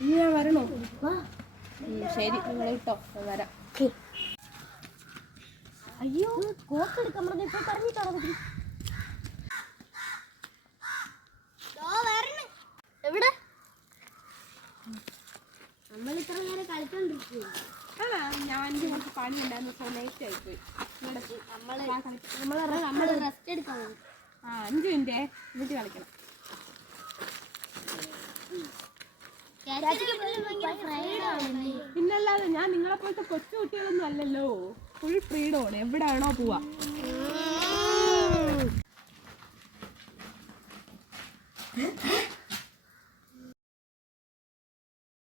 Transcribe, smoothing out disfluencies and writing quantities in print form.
ഇനി ഞാൻ വരണോ? ശരി, നിങ്ങൾ ഇട്ടോ, വരാം. അയ്യോ, കോട്ടെടുക്കാൻ പറഞ്ഞ ഇപ്പൊ പറഞ്ഞിട്ടാണോ? എവിടെ നമ്മൾ ഇത്ര നേരം കളിച്ചോണ്ടിരിക്കും. ഞാൻ കുറച്ച് പണി ഉണ്ടായിരുന്നു, ലേറ്റ് ആയിപ്പോയി. നമ്മള് റെസ്റ്റ് എടുക്കാൻ 5 മിനിറ്റ് വീട്ടിൽ കളിക്കണം. പിന്നല്ലാതെ ഞാൻ നിങ്ങളെ പോലത്തെ കൊച്ചു കുട്ടികളൊന്നും അല്ലല്ലോ. ഫുൾ ഫ്രീഡമാണ്, എവിടെ ആണോ പോവാ.